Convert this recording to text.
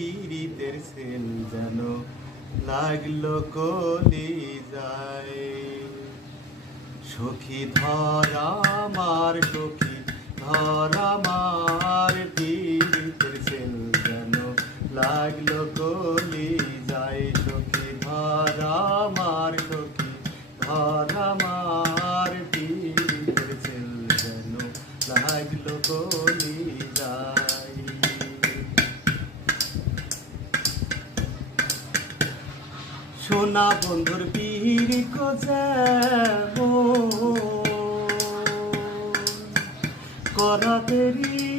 পীড়িতের সেল যেন লাগলো কলি যায়। সখী ধর আমার, সখী ধর আমার, পীড়িতের সেল যেন লাগলো কলি যায়। সখী ধর আমার, সখী ধর আমার, পীড়িতের সেল যেন লাগলো কলি যায়। সোনা বন্ধুর পীর যেমন করা দেরি